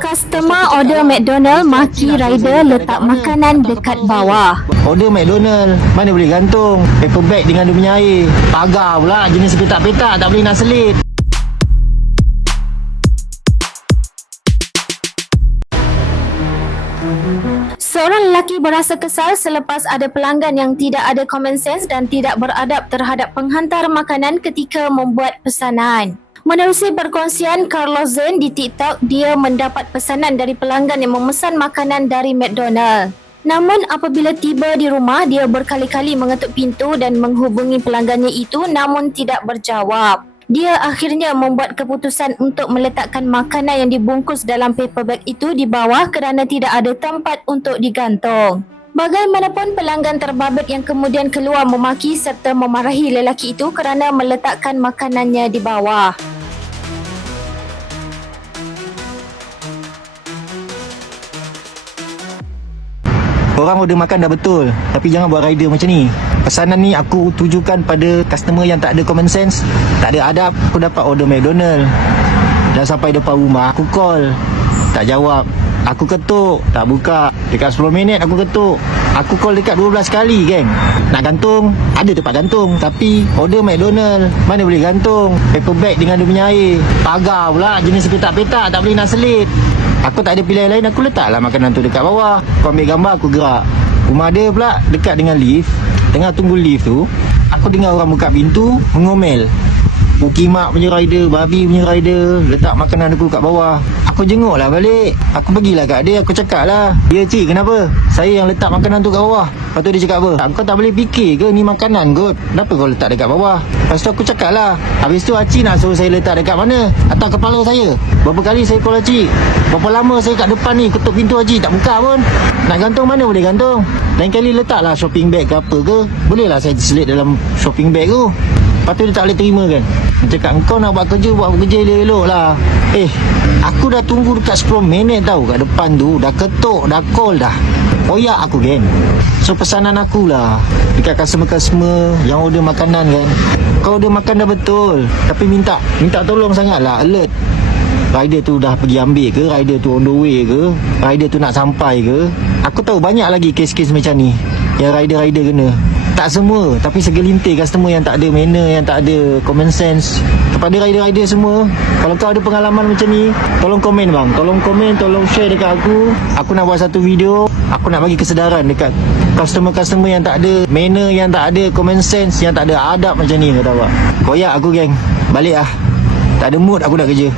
Customer order McDonald maki rider letak makanan dekat bawah. Order McDonald, mana boleh gantung paper bag dengan dia punya air. Pagar pula jenis petak-petak, tak boleh nak selit. Seorang lelaki berasa kesal selepas ada pelanggan yang tidak ada common sense dan tidak beradab terhadap penghantar makanan ketika membuat pesanan. Menerusi perkongsian Carlos Zain di TikTok, dia mendapat pesanan dari pelanggan yang memesan makanan dari McDonald. Namun apabila tiba di rumah, dia berkali-kali mengetuk pintu dan menghubungi pelanggannya itu namun tidak berjawab. Dia akhirnya membuat keputusan untuk meletakkan makanan yang dibungkus dalam paper bag itu di bawah kerana tidak ada tempat untuk digantung. Bagaimanapun, pelanggan terbabit yang kemudian keluar memaki serta memarahi lelaki itu kerana meletakkan makanannya di bawah. Orang order makan dah betul, tapi jangan buat rider macam ni. Pesanan ni aku tujukan pada customer yang tak ada common sense, tak ada adab. Aku dapat order McDonald, dah sampai depan rumah, aku call, tak jawab. Aku ketuk, tak buka. Dekat 10 minit aku ketuk. Aku call dekat 12 kali, geng. Nak gantung, ada tempat gantung. Tapi order McDonald, mana boleh gantung paper bag dengan dia punya air. Pagar pula jenis petak-petak, tak boleh nak selit. Aku tak ada pilihan lain, aku letaklah makanan tu dekat bawah. Aku ambil gambar, aku gerak. Rumah dia pula dekat dengan lift. Tengah tunggu lift tu, aku dengar orang buka pintu, mengomel. Pukimak punya rider, babi punya rider, letak makanan aku kat bawah. Aku jenguk lah balik. Aku pergilah kat dia, aku cakap lah, "Ya cik, kenapa? Saya yang letak makanan tu kat bawah." Lepas tu dia cakap apa? "Kau tak boleh fikir ke ni makanan kot? Kenapa kau letak dekat bawah?" Lepas tu aku cakap lah, "Habis tu Acik nak suruh saya letak dekat mana? Atas kepala saya? Berapa kali saya call Acik? Berapa lama saya kat depan ni ketuk pintu Acik tak buka pun? Nak gantung mana boleh gantung? Lain kali letaklah shopping bag ke apa ke. Bolehlah saya selit dalam shopping bag tu." Lepas tu dia tak boleh terima kan. Dia cakap, "Kau nak buat kerja elok-elok lah." Aku dah tunggu dekat 10 minit tau kat depan tu. Dah ketuk, dah call dah. Koyak aku kan. So pesanan aku lah dekat customer-customer yang order makanan kan. Kau order makan dah betul, tapi minta tolong sangat lah, alert. Rider tu dah pergi ambil ke, rider tu on the way ke, rider tu nak sampai ke. Aku tahu banyak lagi kes-kes macam ni yang rider-rider kena. Tak semua, tapi segelintir customer yang tak ada manner, yang tak ada common sense. Kepada rider-rider semua, kalau kau ada pengalaman macam ni, tolong komen bang. Tolong komen, tolong share dekat aku. Aku nak buat satu video. Aku nak bagi kesedaran dekat customer-customer yang tak ada manner, yang tak ada common sense, yang tak ada adab macam ni. Kau tahu tak? Koyak aku geng. Balik lah. Tak ada mood aku nak kerja.